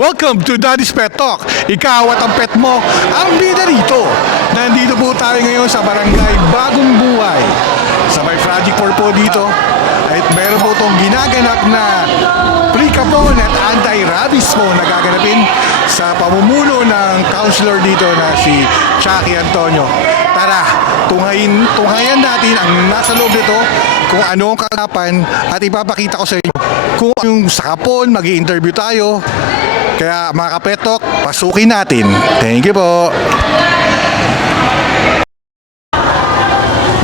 Welcome to Daddy's Pet Talk. Ikaw at ang pet mo, ang bida rito. Nandito po tayo ngayon sa Barangay Bagong Buhay. Sa may Project 4 po dito. At meron po itong ginaganap na pre-capone at anti-rabies po na gaganapin sa pamumuno ng counselor dito na si Chucky Antonio. Tara, tunghayan natin ang nasa loob nito, kung ano ang kaganapan, at ipapakita ko sa inyo kung yung sa kapon, mag-i-interview tayo. Kaya mga kapetok, pasukin natin. Thank you po.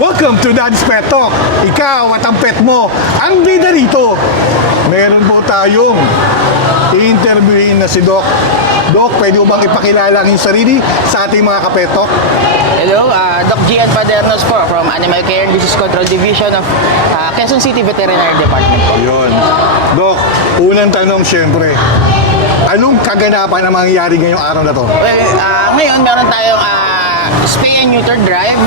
Welcome to Daddy's Pet Talk. Ikaw at ang pet mo, ang bida rito. Meron po tayong i-interviewin na si Doc. Doc, pwede mo bang ipakilala ang iyong sarili sa ating mga kapetok? Hello, Doc Gian Padernos po from Animal Care and Disease Control Division of Quezon City Veterinary Department po. Yun. Doc, unang tanong syempre, anong kaganapan ang mangyayari ngayong araw na to? Well, ngayon meron tayong spay and neuter drive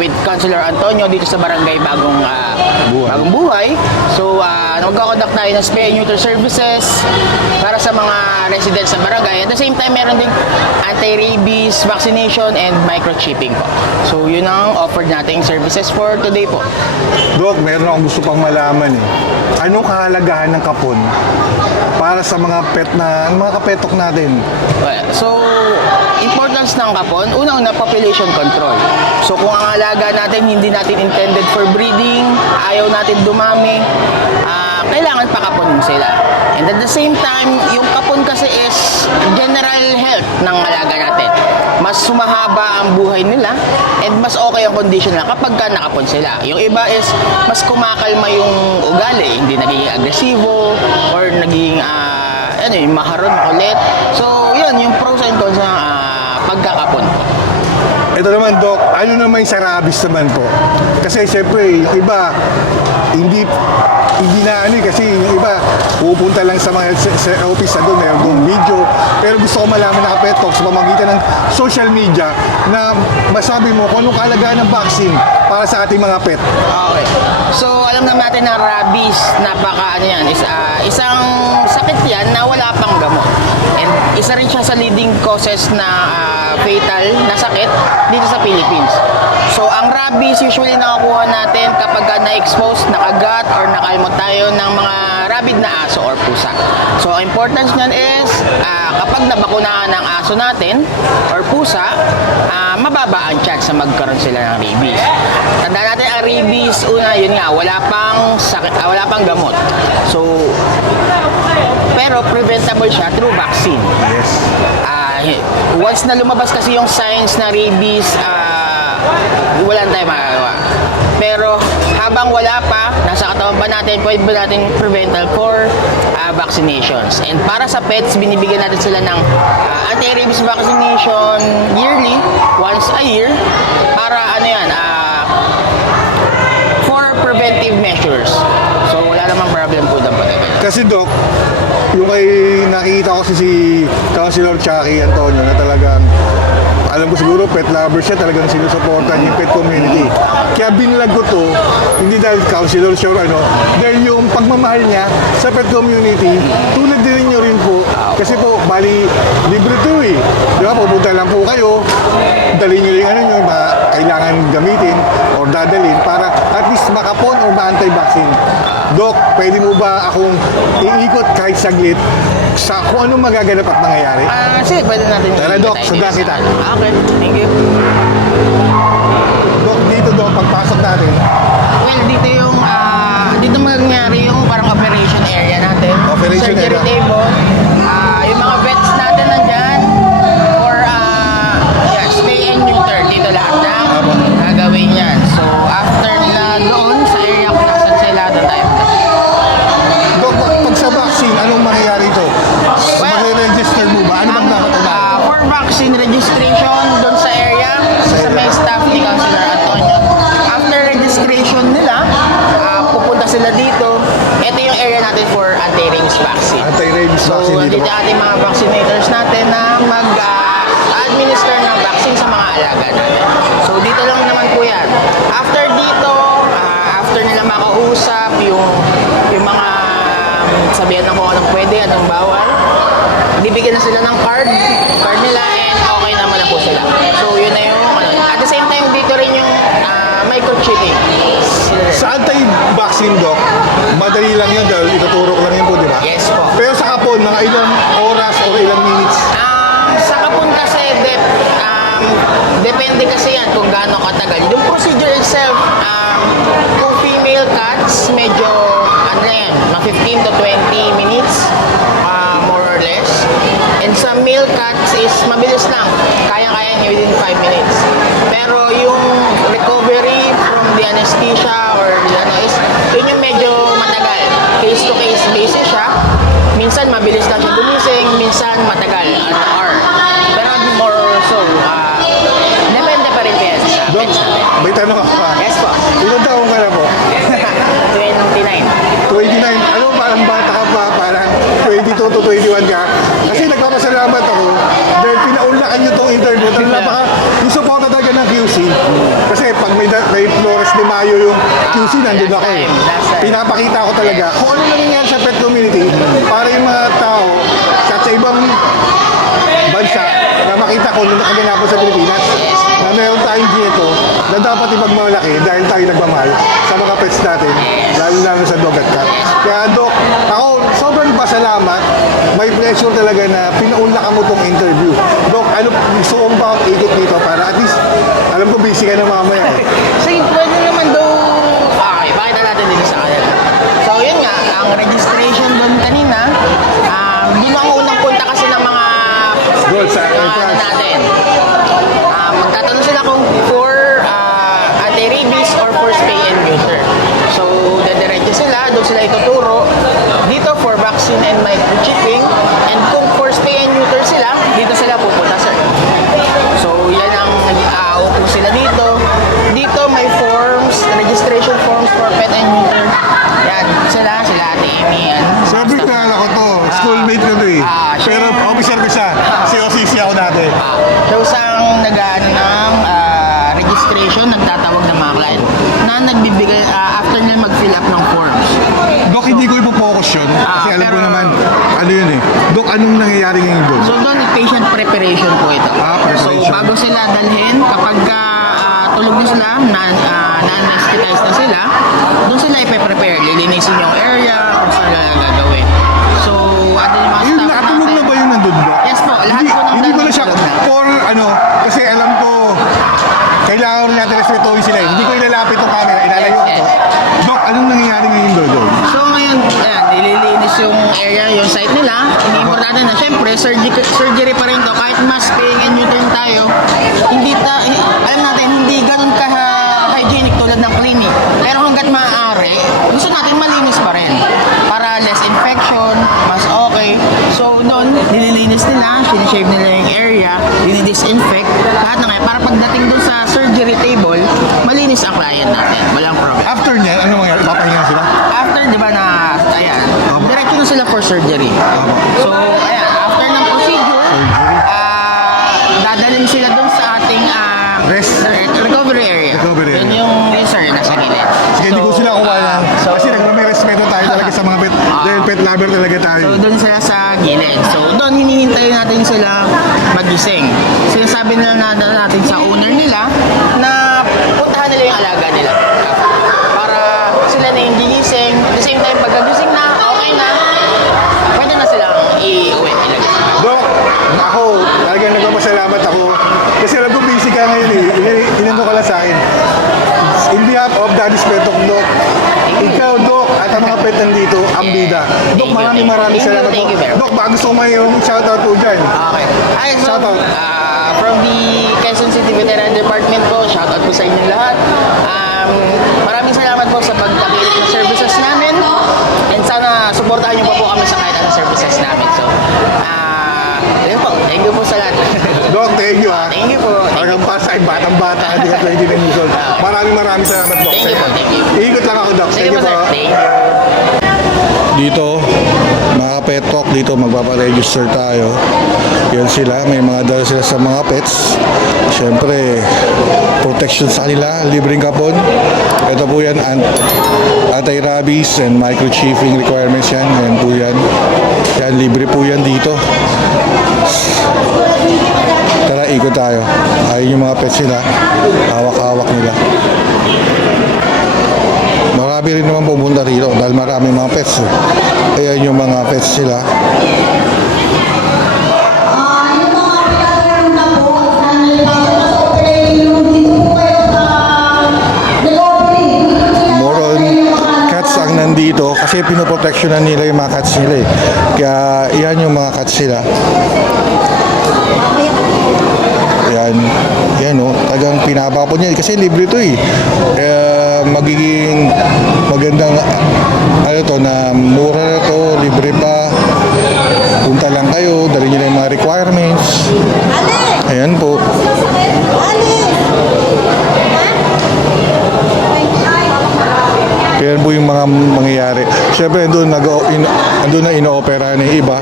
with Councilor Antonio dito sa Barangay Bagong Buhay. So, magkakonduct tayo ng spay and neuter services para sa mga residents sa barangay. At the same time, meron ding anti-rabies, vaccination, and microchipping po. So, yun ang offered nating services for today po. Doc, meron akong gusto pang malaman eh. Anong kahalagahan ng kapon para sa mga kapetok natin? Well, so, importance ng kapon, unang-una population control. So kung ang alaga natin hindi natin intended for breeding, ayaw natin dumami, kailangan pakaponin sila. And at the same time, yung kapon kasi is general health ng alaga natin. Mas sumahaba ang buhay nila and mas okay ang condition nila kapag ka nakapon sila. Yung iba is mas kumakalma yung ugali, hindi nagiging agresibo or naging maharon, makulit. So yun, yung pros and cons ng pagkakapon po. Ito naman, Doc, ano naman yung sa rabies naman po? Kasi siyempre, yung iba, hindi na kasi yung iba, pupunta lang sa mga sa office na doon, meron doon video. Pero gusto ko malaman na kapetok sa pamagitan ng social media na masabi mo kung anong kalagayan ng vaccine para sa ating mga pet. Okay. So, alam naman natin na rabies, isang sakit yan na wala pang gamot. And isa rin siya sa leading causes na fatal na sakit dito sa Philippines. So, ang rabies usually nakakuha natin kapag na-expose, nakagat, or nakalmot tayo ng mga rabid na aso or pusa. So, ang importance nyan is kapag nabakunahan ng aso natin or pusa, mababa ang chance na magkaroon sila ng rabies. Tandaan natin ang rabies, yun nga, wala pang gamot. So, pero preventable siya through vaccine. Yes. Once na lumabas kasi yung signs na rabies, wala tayong magagawa. Pero habang wala pa, nasa katawan pa natin, pwede ba natin prevental for vaccinations. And para sa pets, binibigyan natin sila ng anti-rabies vaccination yearly, once a year, para for preventive measures. So wala namang problem po daw pala. Kasi Doc, yung nakikita ko si Councilor Chucky Antonio na talagang, alam ko siguro pet lover siya, talagang sinusuportan yung pet community. Kaya binilag ko to, hindi dahil councilor siya dahil yung pagmamahal niya sa pet community, tulad din niyo rin po. Kasi po, bali, libre to eh. Di ba, pupunta lang po kayo, dalhin niyo yung kailangan gamitin or dadalhin para at least makapon o ma-anti-vaccine. Doc, pwede mo ba akong iikot kahit saglit sa kung anong magaganap at mangyayari? Sige, pwede natin. Tara, Doc, sundan kita. Okay, thank you. Doc, dito Doc, pagpasok natin. Well, dito mangyayari yung parang operation area natin. Operation surgery area. table. Yung mga vets natin nandyan for spay and neuter. Dito lahat na gagawin yan. So, after nila doon sa area kung nasan sila, doon tayo. Doc, pag sa vaccine, anong mangyayari ito? Mag-register mo ba? Ano bang dapat unahin? For vaccine registration doon sa area, sa may staff ni Councilor Antonio. After registration nila, pupunta sila dito. Ito yung area natin for anti-rabies vaccine. Anti-rabies vaccine So, dito dito ba? ating mga vaccinators natin na mag-administer ng vaccine sa mga alaga natin. So, dito lang naman po yan. After dito, after nila makausap, yung mga sabihan na kung anong pwede, anong bawal, bibigyan binibigyan na sila ng card nila, and okay naman na po sila. So yun na yung ano. At the same time, dito rin yung microchipping. Sila rin. Sa anti-vaccine, Doc, madali lang yun dahil ituturo ko lang yun po, di ba? Yes po. Pero sa kapon, mga ilang oras o ilang minutes? Sa kapun kasi, depende kasi yan kung gaano katagal. Yung procedure itself, kung female cats, medyo, ano na yan, mga 15 to 20 minutes, more or less. And sa male cats is mabilis lang. Kaya-kaya niya within 5 minutes. Pero yung recovery from the anesthesia or the ano is, yun yung medyo matagal. Case to case basis siya. Minsan mabilis lang siya gumising, minsan matagal, an hour. Pero more or so, depende pa rin yan sa Doc, pets natin. may tanong ako pa. Yes po. Ilang taong ka na po? 29. 29. Ano, parang bata ka pa, parang 22 to 21 ka. Kasi nagpapasalamat ako dahil pinaunlakan nyo tong interview. Dahil napaka, yung suporta talaga ng QC. Kasi pag may Flores de Mayo yung QC, nandun ako eh. Last time. Pinapakita ko talaga kung ano nangyayari sa pet community para yung mga tao sa ibang bansa na makita ko nung nakaganapan sa Pilipinas na meron tayong dito na dapat ipagmalaki dahil tayo nagmamahal sa mga pets natin, lalo-lalo sa dog at cat. Kaya Doc, ako sobrang pasalamat, may pleasure talaga na pinaunlakan mo tong interview. Doc, ano, gusto kong ba akong ikot dito para at least, alam ko busy ka na mamaya eh. So, pwede naman daw, okay, pakita natin dito sa kanila. So, yun nga, ang registration doon kanina, doon ang unang punta kasi ng mga Good, sa ano entrance. natin. Magtatanong sila kung for anti-rabies or for spay and neuter. So, dediretso sila, doon sila ituturo. Dito for vaccine and microchipping. And kung for spay and neuter sila, dito sila pupunta sir. So, yan ang uupo sila dito. Dito may forms, registration forms for pet and neuter. Yan, sila Ate Amy. Yan. Sabi ko ko to, schoolmate ko to eh. Pero officer ko siya, kasi OCC ako dati. So, isang nag-ano ng registration, nagtatawag ng mga client na nagbibigay, after nila mag-fill up ng forms. Doc, hindi ko ipopokus yun. Kasi alam ko pero- naman, ano yun eh. Doc, anong nangyayari ngayon doon? So, doon, patient preparation po ito. Preparation. So, bago sila dalhin, kapag tulog na sila, na-anesthetize na sila, doon sila ipe-prepare. Lilinisin yung area, kung saan nila gagawin. So, ano yung mga Yun, staff nakatulog natin. na ba yun nandun, Doc? Yes po, lahat po ng Hindi ko na siya, tulog na. for ano, kasi alam ko, kailangan rin natin respetuhin sila eh. Hindi ko ilalapit yung camera, ilalayo ko. Yes. Doc, anong nangyayari ngayon doon? So ngayon, ayan, nililinis yung area, yung site nila. Ini-importante na, syempre, surgery pa rin to. Kahit mas paying and neuter tayo, alam natin, hindi ganun ka-hygienic tulad ng clinic. Pero hanggat maaari, gusto natin malinis pa rin. Para less infection, mas okay. So doon, nililinis nila, sinishave nila yung area, dinidisinfect, lahat na kaya. Para pagdating doon sa surgery table, malinis ang client natin. Walang problem. After niya, ano mangyayari? Ipapahinga sila? After, di ba na, ayan, diretso na sila for surgery. So, ayan, after ng procedure, dadalhin sila dun sa ating recovery area. Recovery area. Yun yung sir, nasa gilid. Sige, hindi ko sila kuha lang. so, Kasi may respeto tayo talaga sa mga pet. Dahil pet lover talaga tayo. So, doon sila sa gilid. So, doon hinihintay natin sila magising. Sinasabi nila natin sa owner nila na puntahan nila yung alaga nila. Para sila na yung gigising. At the same time, pagkagising na, okay na, pwede na silang i-uwi. Doc, ako, talagang nagpapasalamat ako. Kasi alam ko busy ka ngayon eh. Inano ka lang sa akin. In behalf of Daddy's Pet Talk, Doc, ikaw, Doc, at ang mga pet nandito, ang bida. Doc, maraming salamat. Thank you very much. Doc, baka gusto ko may shoutout po dyan. Okay. Ay, so, Shoutout. from the Quezon City Veterinary Department po, shoutout po sa inyong lahat. Maraming salamat po sa pagpapilit ng services namin. And sana supportahan niyo pa po kami sa kahit anong services namin. So, ayun po. Thank you po sa lahat. Doc, thank you ha. Thank you po. Parang pasay, batang-bata, hindi ka 29 years old. Maraming salamat, Doc. Thank you po. Thank you. Ikot lang ako, Doc. Sige po, sir. Thank you. Dito, mga pet talk, dito magpaparegister tayo. Yan sila, may mga dala sila sa mga pets. Siyempre, protection sa kanila, libreng kapon. Ito po yan, anti-rabies and microchipping requirements yan. Yan po yan. Yan, libre po yan dito. Tara, ikot tayo. Ayun yung mga pets nila. Hawak-hawak nila. Marami rin naman pumunta rito dahil marami mga pets. Ayan yung mga pets nila. More on cats ang nandito kasi pinoproteksyonan nila yung mga cats nila eh. Kaya yan yung mga cats nila. Yan, yan o, tagang pinaba po niya kasi libre to eh. Kaya magiging magandang ano to na mura na to, libre pa. Punta lang kayo, dali nyo lang yung mga requirements. Ayan po. Yan po yung mga mangyayari. Siyempre, doon na ino-opera ng iba.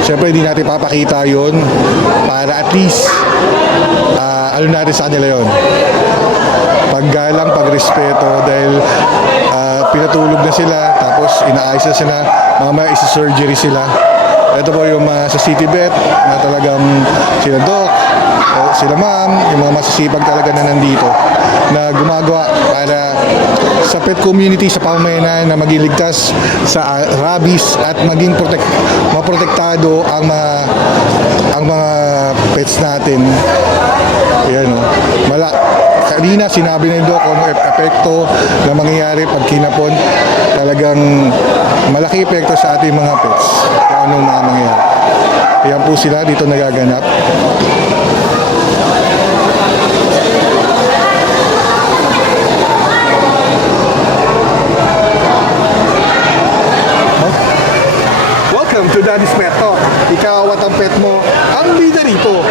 Siyempre, hindi natin papakita yon para at least ano natin sa kanila yon. Paggalang, pagrespeto dahil pinatulog na sila tapos inaayos na sila, mamaya isa-surgery sila. Ito po yung sa City Vet na talagang sila Doc, sila Ma'am, yung mga masisipag talaga na nandito na gumagawa para sa pet community, sa pamamayanan na maging ligtas sa rabies at maging maprotektado ang mga pets natin. Ayan o. Kanina sinabi na Doc kung epekto na mangyayari pag kinapon. Talagang malaki epekto sa ating mga pets kung anong mga mangyayari. Ayan po sila dito nagaganap. Welcome to Daddy's Pet Talk. Ikaw at ang pet mo ang bida rito.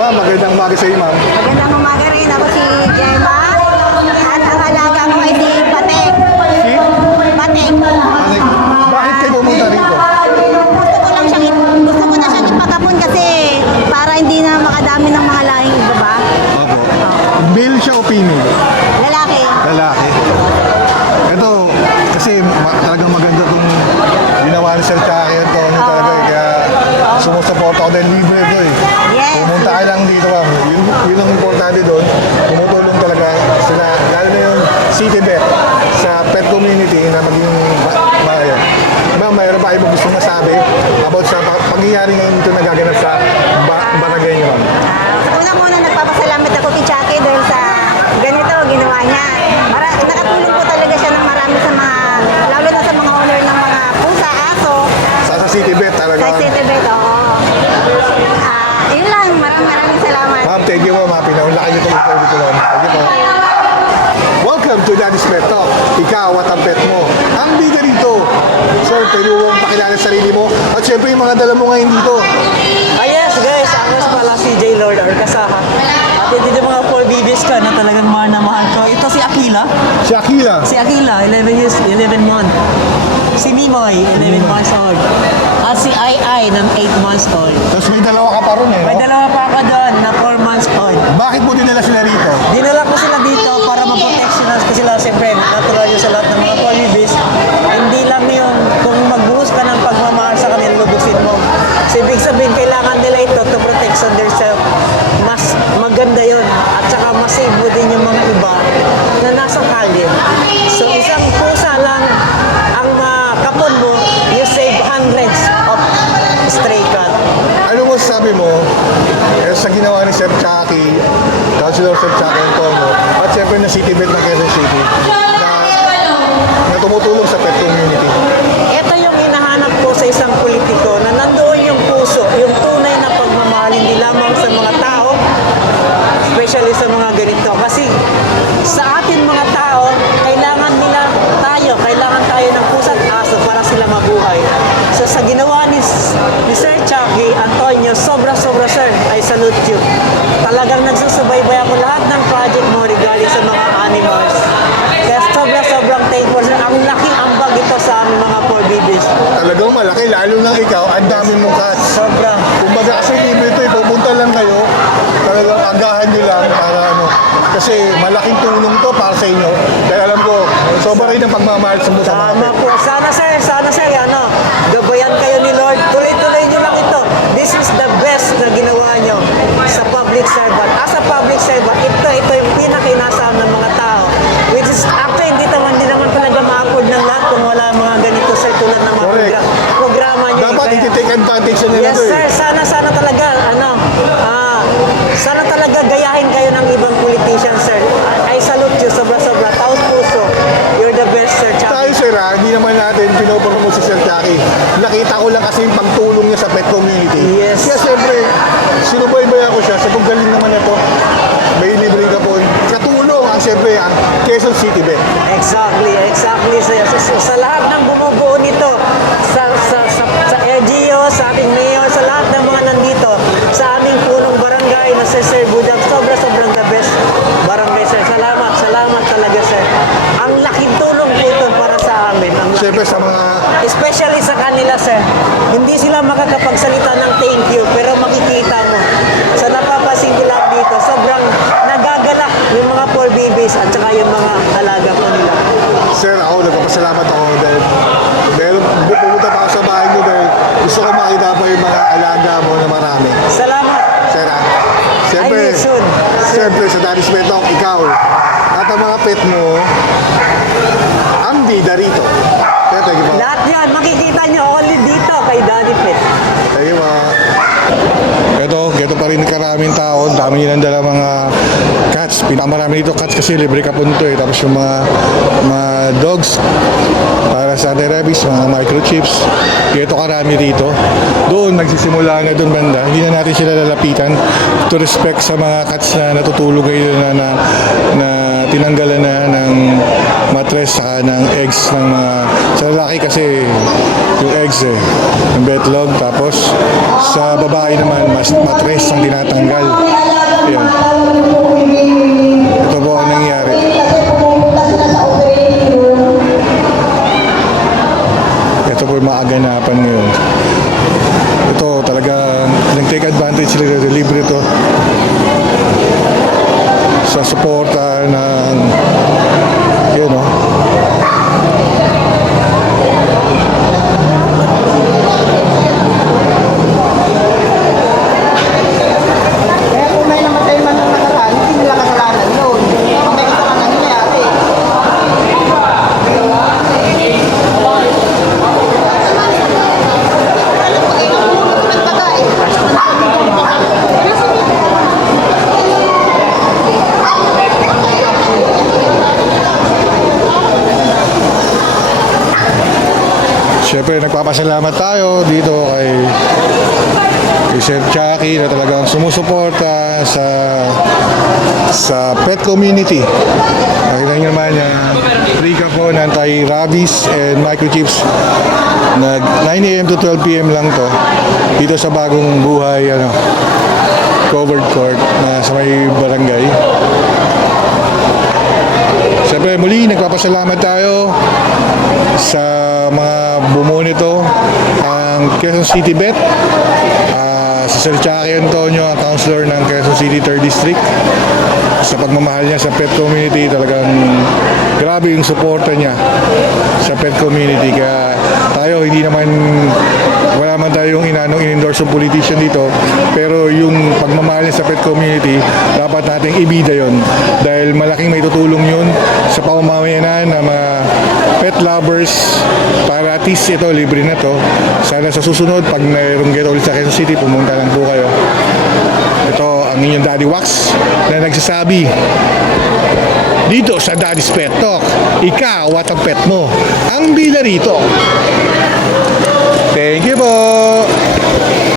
Ma'am, magandang umaga sa iyo, ma'am. Magandang umaga rin. Ako si Gemma. At ang alaga ko ay si Patek. Si? Patek. Bakit kayo pumunta rito? Gusto ko na siyang ipagapon kasi para hindi na makadami ng mga lahing iba ba? Opo. Male siya o female? Lalaki. Lalaki. Ito, kasi talagang maganda itong ginawa ni Sir Chucky ito. Talaga, kaya sumusuporta ako dahil libre ito eh. Yes. Pumunta ka lang dito, ma'am. Yun ang importante doon. Tumutulong talaga sila, lalo na yung City Vet sa pet community na maging maayos. Ma'am, mayroon ba kayo gusto masabi about sa pangyayari ngayon dito nagaganap sa barangay niyo, ma'am? Unang-una nagpapasalamat ako kay Chucky dahil sa ganito ginawa niya. Nakatulong po talaga siya ng marami sa mga, lalo na sa mga owner ng mga pusa, aso. Sa City Vet talaga. Sa City Vet, oo. Yun lang, maraming salamat. Ma'am, thank you, ma'am. Pinaunlakan niyo itong interview ko, ma'am. Thank you po. Welcome to Daddy's Pet Talk. Ikaw at ang pet mo ang bida rito. Sir, pwede mo bang pakilala sa sarili mo? At syempre yung mga dala mo ngayon dito. Yes guys, ako pala si J. Lord or Kasaha. At ito yung mga 4 babies ka na talagang mahal na mahal ko. Ito si Akila. Si Akila. Si Akila, 11 years, 11 months. Si Mimoy, 11 months old. At si Ai ng 8 months old. Tapos may dalawa ka pa ron eh, May no? dalawa pa ako doon na 4 months old. Bakit mo dinala sila rito? Dinala ko sila dito para ma-protectionan ko sila siyempre. Natural yun sa lahat ng mga 4 babies. Hindi lang yun kung magbuhos ka ng pagmamahal sa kanila, lubusin mo. So, ibig sabihin, kailangan nila ito to protect on themselves. Mas maganda yun. At saka masave mo din yung mga iba na nasa kalye. So, isang pusa lang ang makapon mo, you save hundreds of stray cat. Ano mo sabi mo sa ginawa ni Sir Chucky, Councilor Sir Chucky Antonio, at syempre na City Vet ng Quezon City, na tumutulong sa pet community? Ito yung hinahanap ko sa isang politiko na nandoon yung puso, yung tunay na pagmamahal, hindi lamang sa mga tao, especially sa mga ganito. Kasi sa atin mga tao, kailangan tayo ng pusa at aso para sila mabuhay. So sa ginawa ni Sir Chucky Antonio, sobra-sobra sir, I salute you. Talagang nagsusubaybay ako lahat ng project mo regarding sa mga animals. Kaya sobrang thankful sir. Ang laking ambag ito sa aming mga 4 babies. Talagang malaki, lalo na ikaw, ang dami mong cats. Sobrang. Kumbaga kasi libre ito, pupunta lang kayo, talagang agahan nyo lang para ano. Kasi malaking tulong to para sa inyo. Kaya alam ko, sobra rin ang pagmamahal sa mga Tama pet. po. Sana sir, gabayan kayo ni Lord. Tuloy-tuloy nyo lang ito. This is the best na ginawa nyo. advantage na nila Yes to eh. sir, sana talaga, sana talaga gayahin kayo ng ibang politician sir. I salute you, sobra-sobra, taos puso. You're the best sir, Tayo Chucky. sir hindi naman natin pinopromote si Sir Chucky. Nakita ko lang kasi yung pagtulong niya sa pet community. Yes. Kaya siyempre, sinubaybayan ko siya sa kung galing naman na to. May libre ka po. Katulong ang siyempre ang Quezon City Bet. Exactly sir. Sa lahat ng bumubuo nito, sa LGU, sa ating mayor, sa lahat ng mga nandito, sa aming punong barangay na si Sir Budang, sobrang the best barangay sir. Salamat talaga sir. Ang laking tulong po ito para sa amin. Siyempre sa mga Especially sa kanila sir. Hindi sila makakapagsalita ng thank you, pero makikita mo sa napapasingulat dito, sobrang nagagalak yung mga poor babies at saka yung mga alaga po nila. Sir, ako nagpapasalamat ako dahil pumunta pa ako sa bahay niyo dahil gusto ko makita pa yung mga alaga mo na marami. Salamat. Sir, siyempre, I will soon. siyempre sa Daddy's Pet Talk, ikaw at ang mga pet mo, ang bida rito. Kaya thank you po. Lahat yan, makikita nyo only dito kay Daddy Pet. Thank you po. Ito pa rin karaming tao. Dami nilang dala mga cats. Pinakamarami dito cats kasi libre ka punto eh. Tapos yung mga dogs para sa anti-rabies, mga microchips. Ito karami dito. Doon nagsisimula nga doon banda. Hindi na natin sila lalapitan to respect sa mga cats na natutulog ngayon na tinanggalan na ng mattress saka ng eggs ng mga sa lalaki kasi yung eggs yung betlog, tapos sa babae naman mas mattress ang tinatanggal. Ayan. Ito po ang nangyari. Ito po yung mga aganapan ngayon. Ito talaga nag-take advantage sila dito. Libre to sa suporta ng yun o. Kaya kung may namatay man ng nakaraan, hindi nila kasalanan yun. Kung may kasalanan nangyayari. Siyempre, nagpapasalamat tayo dito kay Sir Chucky na talagang sumusuporta sa pet community. Nakita nyo naman yung free ka po ng anti-rabies and microchips. 9 a.m. to 12 p.m. lang to dito sa bagong buhay covered court na sa may barangay. Siyempre muli nagpapasalamat tayo sa mga bumuo nito, ang Quezon City Bet, si Sir Chucky Antonio, ang councilor ng Quezon City 3rd District. Sa pagmamahal niya sa pet community, talagang grabe yung suporta niya sa pet community. Kaya tayo wala man tayong in-endorse yung politician dito, pero yung pagmamahal niya sa pet community, dapat nating ibida yon dahil malaking may tutulong yun sa pamamayanan ng mga pet lovers. Para at least ito, libre na to. Sana sa susunod, pag mayroong get ulit sa Quezon City, pumunta lang po kayo. Ito ang inyong Daddy Wax na nagsasabi dito sa Daddy's Pet Talk, ikaw at ang pet mo ang bida rito.